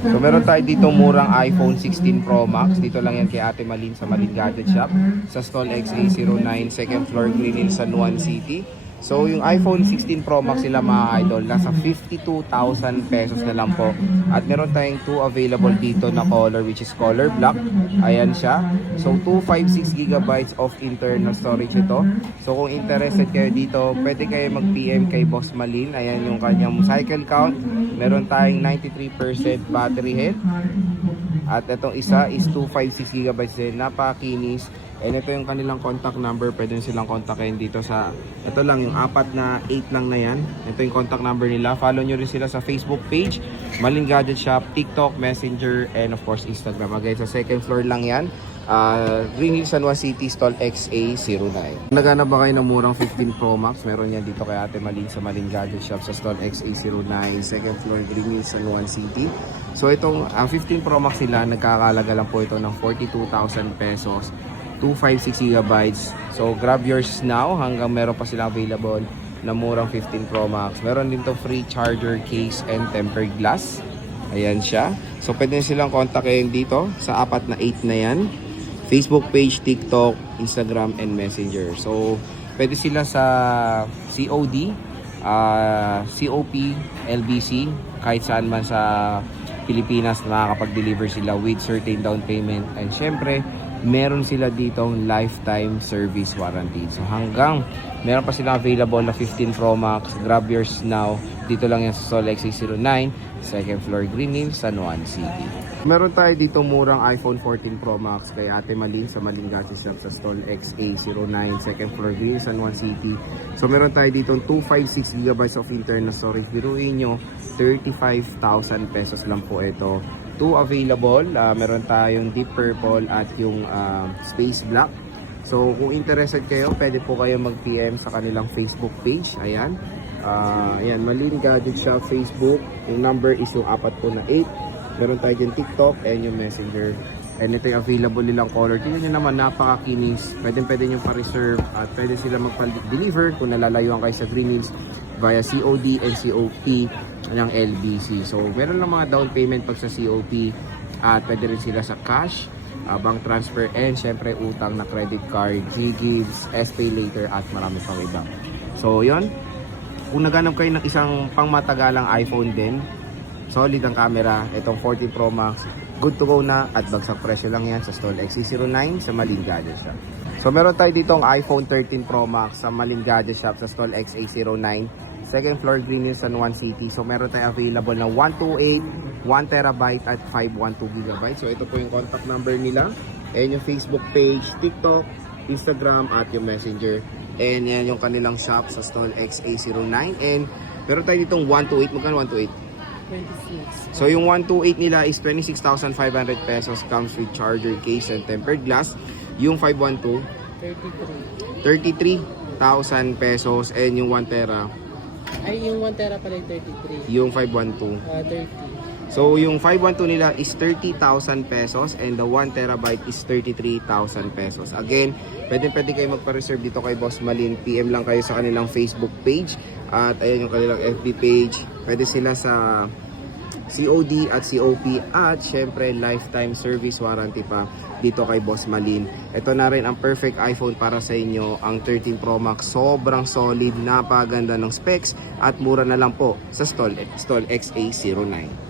So meron tayo dito murang iPhone 16 Pro Max. Dito lang yan kay Ate Malin sa Malin Gadget Shop. Sa stall XA09, second floor, Green Hills, San Juan City. So yung iPhone 16 Pro Max sila mga idol, nasa 52,000 pesos na lang po. At meron tayong 2 available dito na color, which is color black. Ayan siya. So 256 gigabytes of internal storage ito. So kung interested kayo dito, pwede kayo mag-PM kay Boss Malin. Ayan yung kanyang cycle count. Meron tayong 93% battery health. At itong isa is 256 gigabytes din. Napakakinis. And ito yung kanilang contact number. Pwede silang kontakin dito sa, ito lang yung 4 na 8 lang na yan. Ito yung contact number nila. Follow nyo rin sila sa Facebook page, Malin Gadget Shop, TikTok, Messenger, and of course Instagram. Again, sa second floor lang yan. Green Hills, San Juan City, stall XA09. Naghanap ba kayo ng murang 15 Pro Max? Meron yan dito kay Ate Malin sa Malin Gadget Shop sa stall XA09, second floor, Green Hills, San Juan City. So itong 15 Pro Max sila, nagkakalaga lang po ito ng 42,000 pesos. 256 gigabytes. So grab yours now hanggang meron pa silang available na murang 15 Pro Max. Meron din to free charger case and tempered glass. Ayan siya. So pwede silang kontakin dito sa 4 na 8 na yan. Facebook page, TikTok, Instagram, and Messenger. So pwede sila sa COD, COP, LBC, kahit saan man sa Pilipinas na makakapag-deliver sila with certain down payment. And syempre, meron sila ditong lifetime service warranty. So hanggang meron pa silang available na 15 Pro Max, grab yours now. Dito lang yan sa Sol XA09, second floor, Green Hills, San Juan City. Meron tayo dito murang iPhone 14 Pro Max kay Ate Malin sa Malin Gadget Shop sa stall XA09, second floor, Green Hills, San Juan City. So meron tayo dito 256 GB of internal storage. Biruin nyo, 35,000 pesos lang po ito. 2 available, meron tayong deep purple at yung space black. So kung interested kayo, pwede po kayo mag-PM sa kanilang Facebook page. Ayan, ayan, Malin Gadget Shop Facebook. Yung number is yung 4 po na 8. Meron tayo dyan TikTok and yung Messenger. And ito yung available nilang color. Tingnan nyo naman, napakakinis. Pwede nyo pa-reserve at pwede sila magpa-deliver kung nalalayuan kayo sa Green Hills via COD and COP ng LBC. So meron lang mga down payment pag sa COP at pwede rin sila sa cash, bank transfer, and syempre utang na credit card, G-Gives, SPay Later, at marami pang iba. So yon, kung naghanap kayo ng isang pangmatagalang iPhone din, solid ang camera, itong 14 Pro Max, good to go na at bagsak presyo lang yan sa stall XA09 sa Malin Gadget Shop. So meron tayo ditong iPhone 13 Pro Max sa Malin Gadget Shop sa stall XA09, second floor, Green Hills, San Juan City. So meron tayo available na 128, 1TB at 512GB. So ito po yung contact number nila and yung Facebook page, TikTok, Instagram, at yung Messenger. And yan yung kanilang shop sa stall XA09. And meron tayo ditong 128. Magkano 128? 26. So yung 128 nila is 26,500 pesos, comes with charger case and tempered glass. Yung 512, 33. 33,000 pesos. And yung 1TB, Ay, yung 1 tera pala yung 33. yung 512. 30. So yung 512 nila is 30,000 pesos and the 1TB is 33,000 pesos. Again, pwede kayo magpa-reserve dito kay Boss Malin. PM lang kayo sa kanilang Facebook page at ayan yung kanilang FB page. Pwede sila sa COD at COP at syempre lifetime service warranty pa dito kay Boss Malin. Ito na rin ang perfect iPhone para sa inyo, ang 13 Pro Max. Sobrang solid, napaganda ng specs at mura na lang po sa stall XA09.